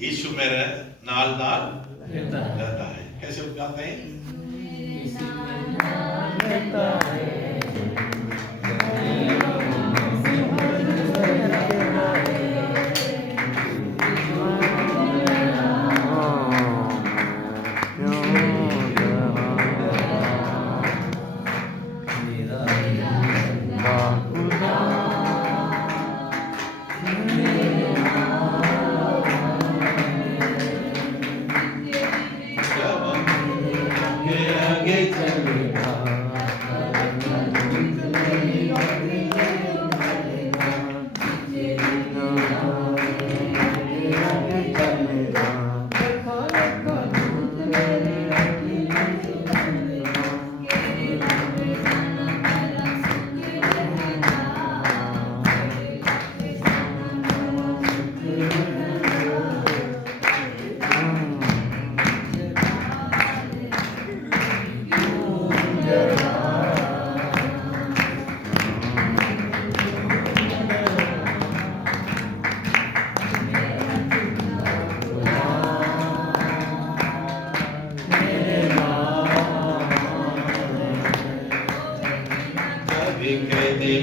यीशु मेरे नाल नाल रहता है। कैसे गाते हैं? रहता है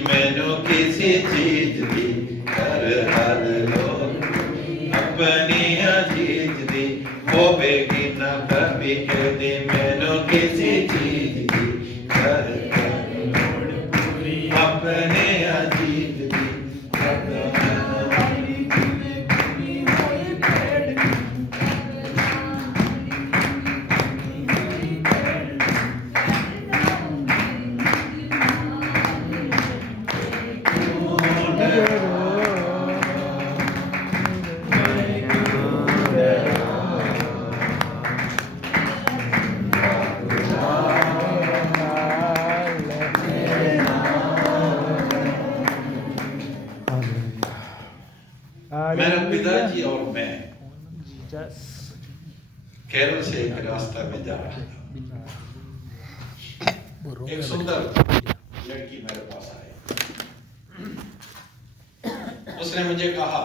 मैंने किसी चीज दी कर हर लोग अपनी चीज दी वो बेगी ना कभी कह दे मैंने किसी चीज दी कर हर लोग अपने चीज दी मेरा पिताजी और मैं केरल से एक रास्ता में जा रहा था। एक सुंदर लड़की मेरे पास आई। उसने मुझे कहा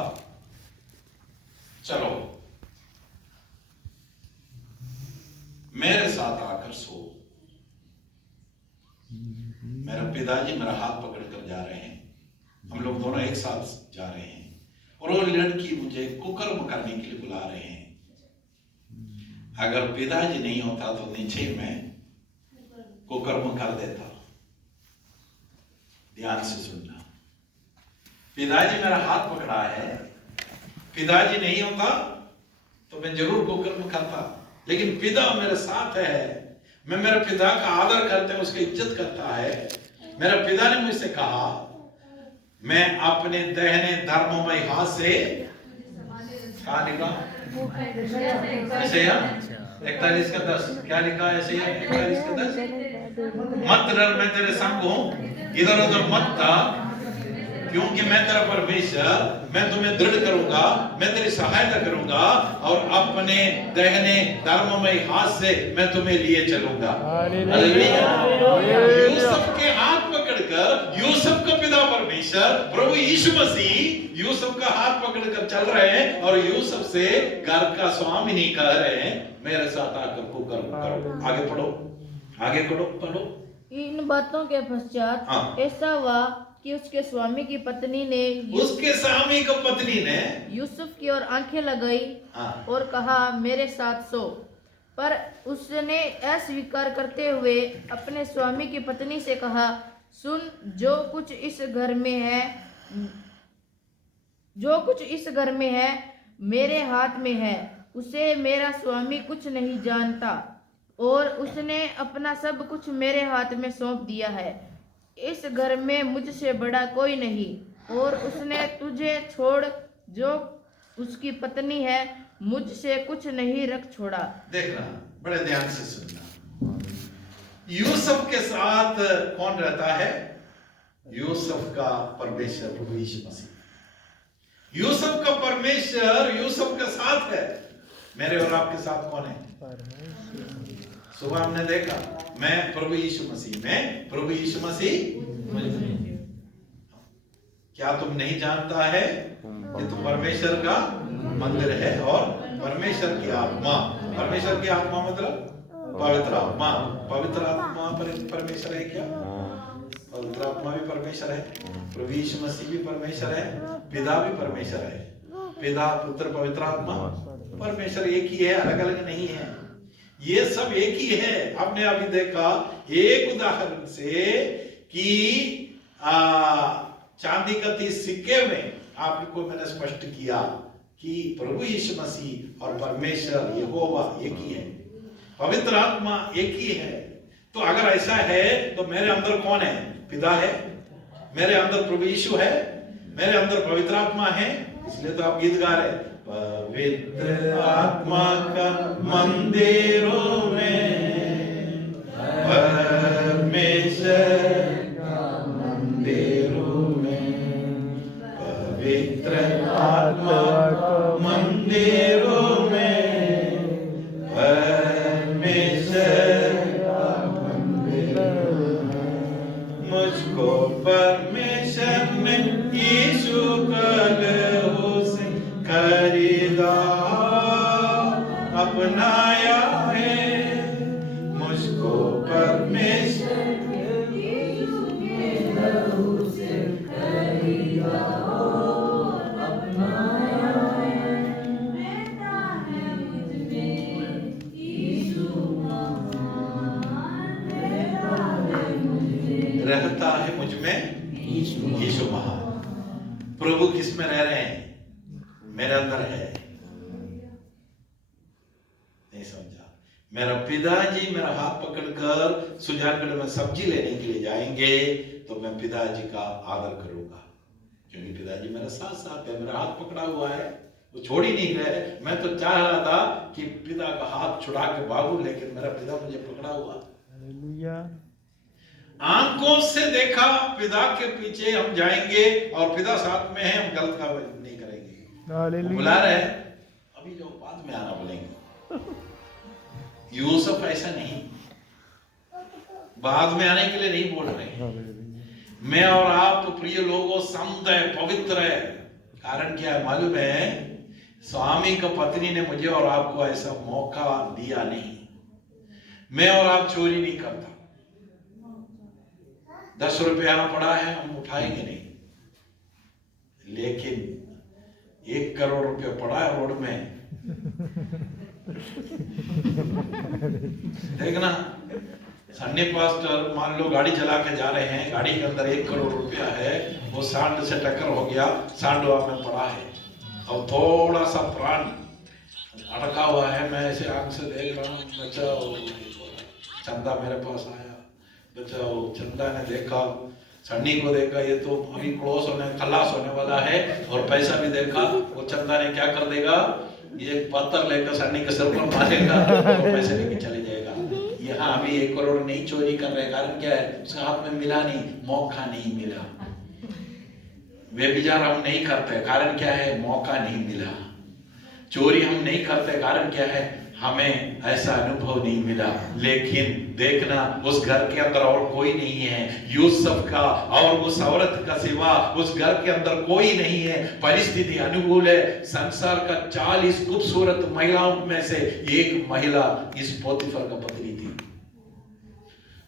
चलो मेरे साथ आकर सो। मेरा पिताजी मेरा हाथ पकड़कर जा रहे हैं, हम लोग दोनों एक साथ जा रहे हैं और वो लड़की मुझे कुकर्म करने के लिए बुला रहे हैं। अगर पिताजी नहीं होता तो नीचे मैं कुकर्म कर देता। ध्यान से सुनना, पिताजी मेरा हाथ पकड़ा है, पिताजी नहीं होता तो मैं जरूर कुकर्म करता, लेकिन पिता मेरे साथ है, मैं मेरे पिता का आदर करते हैं, उसकी इज्जत करता है। मेरे पिता ने मुझसे कहा मैं अपने दाहिने धर्ममय हाथ से क्या लिखा? यशायाह 41:10 क्या लिखा है? यशायाह 41:10 मत डर मैं तेरे संग हूं, इधर उधर मत था, क्योंकि मैं तेरा परमेश्वर, मैं तुम्हें दृढ़ करूंगा, मैं तेरी सहायता करूंगा और अपने दाहिने धर्ममय हाथ से मैं तुम्हें लिए चलूंगा। हालेलुया। यूसुफ के हाथ पकड़कर, यूसुफ का पिता परमेश्वर प्रभु यीशु मसीह यूसुफ का हाथ पकड़कर चल रहे हैं और यूसुफ से घर का स्वामी नहीं कह रहे हैं मेरे साथ आकर कुकर्म करो। आगे पढ़ो, आगे पढ़ो। इन बातों के पश्चात ऐसा हुआ कि उसके स्वामी की पत्नी ने यूसुफ की ओर आंखें लगाई और कहा मेरे साथ सो। पर उसने अस्वीकार करते हुए अपने स्वामी की पत्नी से कहा सुन, जो कुछ इस घर में है मेरे हाथ में है, उसे मेरा स्वामी कुछ नहीं जानता और उसने अपना सब कुछ मेरे हाथ में सौंप दिया है। इस घर में मुझसे बड़ा कोई नहीं और उसने तुझे छोड़ जो उसकी पत्नी है मुझसे कुछ नहीं रख छोड़ा। देखना, बड़े ध्यान से सुनना। यूसुफ के साथ कौन रहता है? यूसुफ का परमेश्वर प्रभु यीशु मसीह। यूसुफ का परमेश्वर यूसुफ के साथ है। मेरे और आपके साथ कौन है? सुबह हमने देखा मैं प्रभु यीशु मसीह में, प्रभु यीशु मसीह। क्या तुम नहीं जानता है कि तुम परमेश्वर का मंदिर है और परमेश्वर की आत्मा, परमेश्वर की आत्मा मतलब पवित्र आत्मा, पवित्र आत्मा परमेश्वर है क्या? पवित्र आत्मा भी परमेश्वर है, प्रभु यीशु मसीह भी परमेश्वर है, पिता भी परमेश्वर है, पिता पुत्र पवित्र आत्मा परमेश्वर एक ही है, अलग अलग नहीं है, ये सब एक ही है। आपने अभी देखा एक उदाहरण से कि चांदी का 30 सिक्के में आपको मैंने स्पष्ट किया कि प्रभु यीशु मसीह और परमेश्वर यहोवा एक ही है, पवित्र आत्मा एक ही है। तो अगर ऐसा है तो मेरे अंदर कौन है? पिता है, मेरे अंदर प्रभु यीशु है, मेरे अंदर पवित्र आत्मा है। इसलिए तो आप गीत गा रहे, पवित्र आत्मा का मंदिरों में, परमेश्वर का मंदिरों में, पवित्र आत्मा का मंदिरों में, परमेश्वर का मंदिरों में। मुझको परमेश्वर ने यीशु का लहू से खरीदा, अपनाया है, मुझको परमेश्वर ने यीशु के लहू से खरीदा, अपनाया है, रहता है मुझ में यीशु महान, रहता है मुझ में यीशु महान। प्रभु किस में रह रहे हैं? मेरे अंदर है। नहीं समझा? मेरा पिताजी मेरा हाथ पकड़कर सुजानगढ़ में सब्जी लेने के लिए जाएंगे तो मैं पिताजी का आदर करूंगा, क्योंकि पिताजी मेरे साथ साथ है, मेरा हाथ पकड़ा हुआ है, वो छोड़ ही नहीं रहे। मैं तो चाह रहा था कि पिता का हाथ छुड़ा के भागूं, लेकिन मेरा पिता मुझे पकड़ा हुआ। आंखों से देखा पिता के पीछे हम जाएंगे और पिता साथ में है, हम गलत काम नहीं करेंगे। बुला रहे अभी जो बाद में आना बोलेंगे। यूसुफ ऐसा नहीं, बाद में आने के लिए नहीं बोल रहे। मैं और आप तो प्रिय लोगों संत है, पवित्र है। कारण क्या है मालूम है? स्वामी का पत्नी ने मुझे और आपको ऐसा मौका दिया नहीं। मैं और आप चोरी नहीं करता। 10 रुपया पड़ा है हम उठाएंगे नहीं, लेकिन 1 करोड़ रुपया पड़ा है रोड में, देखना। सन्नी पास्टर मान लो गाड़ी चला के जा रहे हैं, गाड़ी के अंदर 1 करोड़ रुपया है, वो सांड से टक्कर हो गया, सांडवा में पड़ा है और थोड़ा सा प्राण अटका हुआ है। मैं ऐसे आंख से देख रहा हूँ, बचाओ, चंदा मेरे पास आया, बचाओ। चंदा ने देखा, सन्नी को देखा, ये तो अभी क्लोज होने खलास होने वाला है, और पैसा भी देखा। वो चंदा ने क्या कर देगा, ये पत्थर लेकर सन्नी के सिर पर मारेगा और पैसे लेके चले जाएगा। यहाँ अभी 1 करोड़ नहीं चोरी कर रहे, कारण क्या है? उसके हाथ में मिला नहीं, मौका नहीं मिला। वे विचार हम नहीं करते, कारण क्या है? मौका नहीं मिला। चोरी हम नहीं करते, कारण क्या है? हमें ऐसा अनुभव नहीं मिला। लेकिन देखना, उस घर के अंदर और कोई नहीं है, यूसुफ का और उस औरत का सिवा उस घर के अंदर कोई नहीं है। परिस्थिति अनुकूल है। संसार का 40 खूबसूरत महिलाओं में से एक महिला इस पोतीफर का पत्नी थी।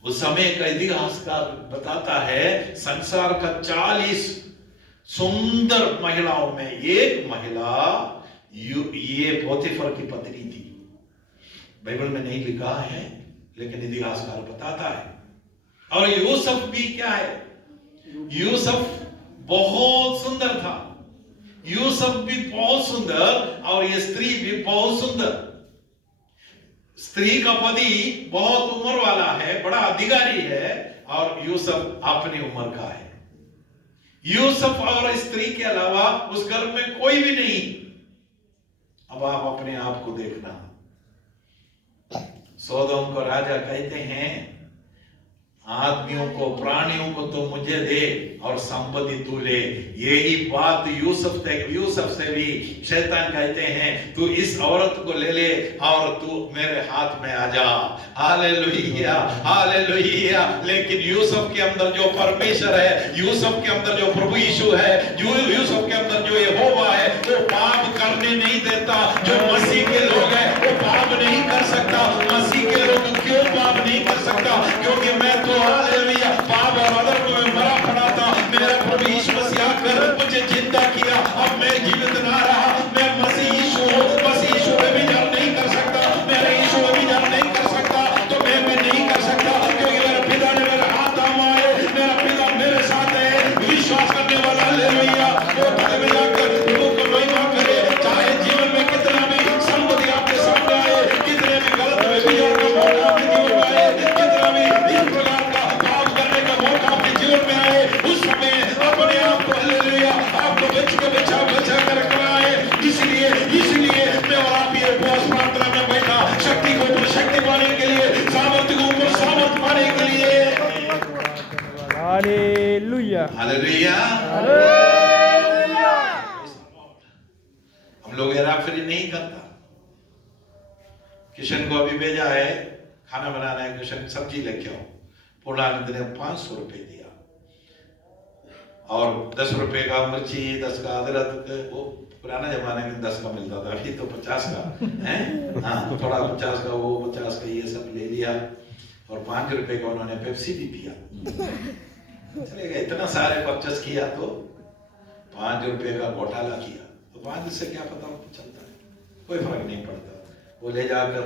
उस समय का इतिहासकार बताता है, संसार का 40 सुंदर महिलाओं में एक महिला ये पोतीफर की पत्नी थी। बाइबल में नहीं लिखा है, लेकिन इतिहासकार बताता है। और यूसुफ भी क्या है? यूसुफ बहुत सुंदर था, यूसुफ भी बहुत सुंदर, और ये स्त्री भी बहुत सुंदर। स्त्री का पति बहुत उम्र वाला है, बड़ा अधिकारी है, और यूसुफ अपनी उम्र का है। यूसुफ और स्त्री के अलावा उस घर में कोई भी नहीं। अब आप अपने आप को देखना। सोदोम को राजा कहते हैं, आदमियों को, प्राणियों को तो मुझे दे और संपत्ति तू ले। यही बात यूसुफ से भी शैतान कहते हैं, तू इस औरत को ले ले और तू मेरे हाथ में आ जा। Hallelujah, hallelujah. लेकिन यूसुफ के अंदर जो परमेश्वर है, यूसुफ के अंदर जो प्रभु यीशु है, यूसुफ के अंदर जो यहोवा है, वो पाप करने नहीं देता। जो मसीह के लोग हैं वो पाप नहीं कर सकता। मसीह के लोग क्यों पाप नहीं कर सकता? क्योंकि मैं तो हालेलुया पाप और अदर को मैं मरा पड़ा था। मेरा प्रभु यीशु मसीह आकर मुझे जिंदा किया। अब मैं जीवित ना रहा, मैं मसीह यीशु हूँ। मसीह यीशु में भी जन्म नहीं कर सकता, मेरे यीशु में भी जन्म नहीं कर सकता, तो मैं भी नहीं कर सकता। क्योंकि मेरे पिता ने मेरे हाथ थामाए, मेरा पिता मेरे साथ है। विश्वास करने वाला हालेलुया वो तले में जाकर प्रभु को महिमा करे। चाहे जीवन में कितना भी संपत्ति आपके सामने आए, कितने भी गलत व्यवहार का मौका आपके जीवन में आए, कितना भी इस प्रकार का पाप करने का मौका आपके जीवन में आए, उस समय अपने आप को हालेलुया आपको बचा कर रखना है। इसलिए मैं और आप ये उपवास प्रार्थना में बैठा, शक्ति को ऊपर शक्ति पाने के लिए, सामर्थ्य को ऊपर सामर्थ्य पाने के लिए। Hallelujah, hallelujah. हम लोग हेराफेरी नहीं करता। किशन को अभी भेजा है खाना बनाना है, किशन सब्जी लेके आओ। पूर्णानंद ने 500 रुपए दिया और 10 रुपए का मिर्ची, 10 का अदरक। वो पुराने जमाने में 10 का मिलता था, अभी तो 50 का है। हाँ, थोड़ा 50 का वो 50 का ये सब ले लिया और 5 रुपए का उन्होंने पेप्सी भी पिया। चलेगा, इतना सारे परचेस किया तो 5 रुपए का घोटाला किया तो 5 से क्या पता चलता है, कोई फर्क नहीं पड़ता। वो ले जाकर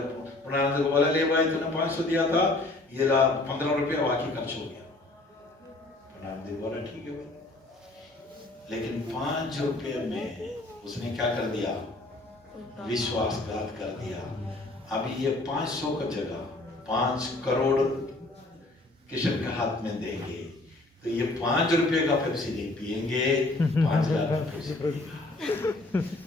पुरानंद को बोला, ले भाई तूने 500 दिया था, ये ला 15 रुपया बाकी खर्च हो गया। पुरानंद बोला ठीक है भाई। लेकिन 5 रुपये में उसने क्या कर दिया? विश्वासघात कर दिया। अभी ये 500 का जगह 5 करोड़ किशन के हाथ में देंगे तो ये 5 रुपये का पेप्सी नहीं पिएंगे, 5 लाख का पेप्सी पिएंगे।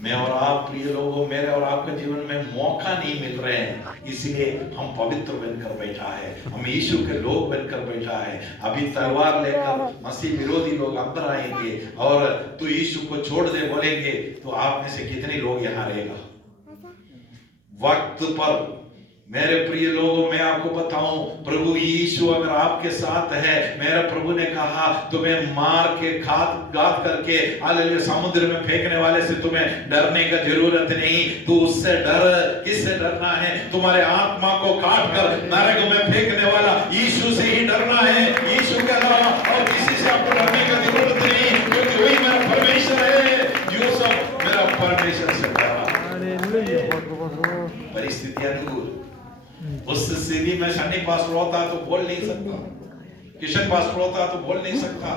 मैं और आप प्रिय लोगों, मेरे और आपके जीवन में मौका नहीं मिल रहे हैं, इसलिए हम पवित्र बनकर बैठा है, हम यीशु के लोग बनकर बैठा है। अभी तलवार लेकर मसीह विरोधी लोग अंदर आएंगे और तू यीशु को छोड़ दे बोलेंगे तो आप में से कितने लोग यहाँ रहेगा? वक्त पर मेरे प्रिय लोगों, मैं आपको बताऊं, प्रभु यीशु अगर आपके साथ है, मेरे प्रभु ने कहा तुम्हें मार के घात करके हालेलुया समुद्र में फेंकने वाले से तुम्हें डरने का जरूरत नहीं। तू उससे डर, किससे डरना है? तुम्हारे आत्मा को काट कर नरक में फेंकने वाला यीशु से ही डरना है। यीशु के अलावा और किसी से आपको डरने का जरूरत नहीं, क्योंकि वही मेरा परमेश्वर है। यूसुफ मेरा परमेश्वर से डरा। परिस्थिति अनुकूल, उस स्थिति में सन्नी पास्टर होता तो बोल नहीं सकता, किशन पास्टर होता तो बोल नहीं सकता,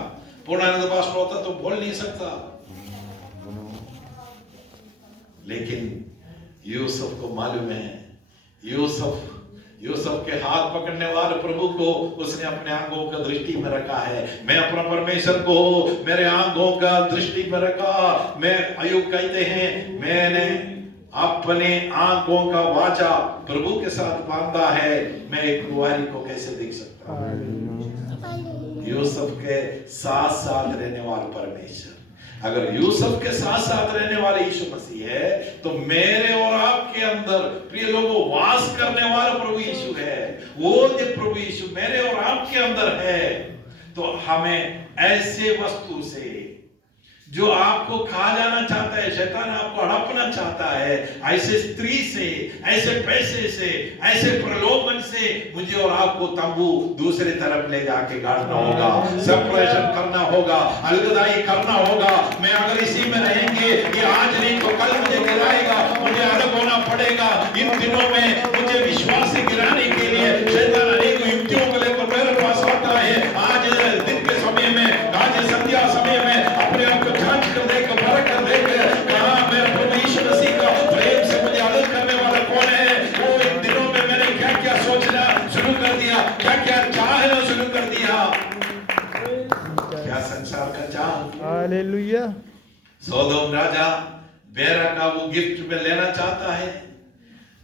पूर्णानंद पास्टर होता तो बोल नहीं सकता। लेकिन यूसुफ को मालूम है, यूसुफ के हाथ पकड़ने वाले प्रभु को उसने अपने आंखों का दृष्टि में रखा है। मैं अपना परमेश्वर को मेरे आंखों का दृष्टि में रखा। मैं अय्यूब कहते हैं, मैंने अपने आंखों का वाचा प्रभु के साथ बांधा है, मैं एक कुंवारी को कैसे देख सकता हूं? यूसुफ के साथ साथ रहने वाला परमेश्वर, अगर यूसुफ के साथ साथ रहने वाले यीशु मसीह है तो मेरे और आपके अंदर प्रिय लोगों वास करने वाला प्रभु यीशु है। वो जो प्रभु यीशु मेरे और आपके अंदर है तो हमें ऐसे वस्तु से जो आपको खा जाना चाहता है, शैतान आपको हड़पना चाहता है, ऐसे स्त्री से, ऐसे पैसे से, ऐसे प्रलोभन से मुझे और आपको तंबू दूसरी तरफ ले जाके गाड़ना होगा, सेपरेशन करना होगा, अलगदाई करना होगा। मैं अगर इसी में रहेंगे, ये आज नहीं तो कल मुझे गिराएगा, मुझे अलग होना पड़ेगा। इन दिनों में मुझे विश्वास से गिराने के लिए शैतान अनेक युक्तियों को लेकर मेरे पास आता है। आज दिन के समय में, आज संध्या समय में अपने आप को जांच कर देख, परख कर देख, कहा मेरे प्रभु यीशु मसीह का प्रेम से मुझे अलग करने वाला कौन है? वो इन दिनों में मैंने क्या क्या सोचना शुरू कर दिया, क्या क्या चाहना शुरू कर दिया, क्या संसार का चाह। हालेलुया। सोदोम राजा बेरा का वो गिफ्ट में लेना चाहता है,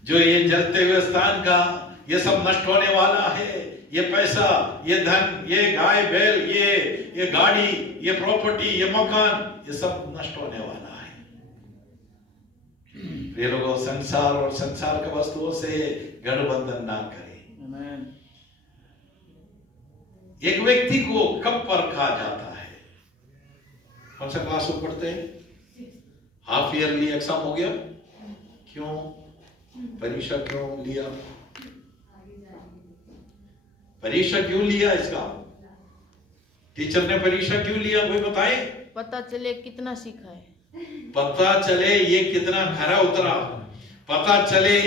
जो ये जलते हुए स्थान का, ये सब नष्ट होने वाला है। ये पैसा, ये धन, ये गाय बैल, ये गाड़ी, ये प्रॉपर्टी, ये मकान, ये सब नष्ट होने वाला है। प्रिय लोगों, संसार और संसार के वस्तुओं से गठबंधन ना करें। एक व्यक्ति को कब परखा जाता है? कौन सा क्लास में पढ़ते हैं? हाफ ईयरली एग्जाम हो गया, क्यों परीक्षा क्यों लिया? परीक्षा क्यों लिया? इसका टीचर ने परीक्षा क्यों लिया, कोई बताए? पता चले कितना सीखा है, पता चले ये कितना खरा उतरा, पता चले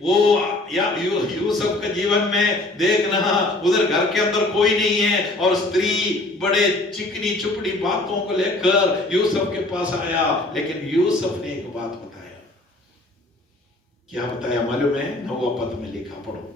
वो या यूसुफ के जीवन में देखना उधर घर के अंदर कोई नहीं है और स्त्री बड़े चिकनी चुपड़ी बातों को लेकर यूसुफ के पास आया, लेकिन यूसुफ ने एक बात बताया। क्या बताया मालूम है? 9वां पद में लिखा, पढ़ो।